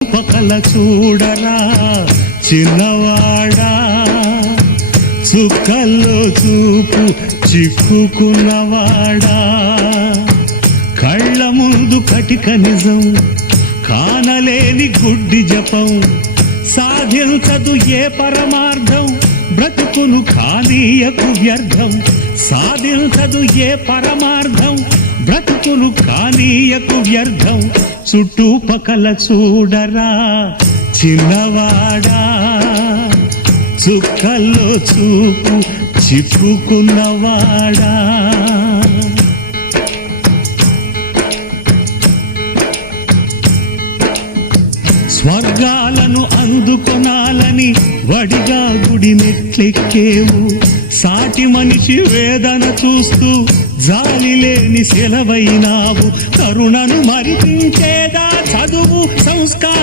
పకల చూడరా చిన్నవాడా, చుక్కల్లో చూపు చిక్కుకున్నవాడా. కళ్ళ ముందు కటిక నిజం, కానలేని గుడ్డి జపం, సాధించదు ఏ పరమార్థం, బ్రతుకును కానీయకు వ్యర్థం. సాధించదు ఏ పరమార్థం, బ్రతుకును కానీయకు వ్యర్థం. చుట్టుపక్కల చూడరా చిన్నవాడా, చుక్కల్లో చూపు చిక్కుకున్నవాడా. స్వర్గాలను అందుకొనాలని వడిగా గుడి మెట్లెక్కేవు. సాటి మనిషి వేదన చూస్తూ జాలి లేని సెలవైనావు. కరుణను మరిపించేదా చదువు సంస్కారం.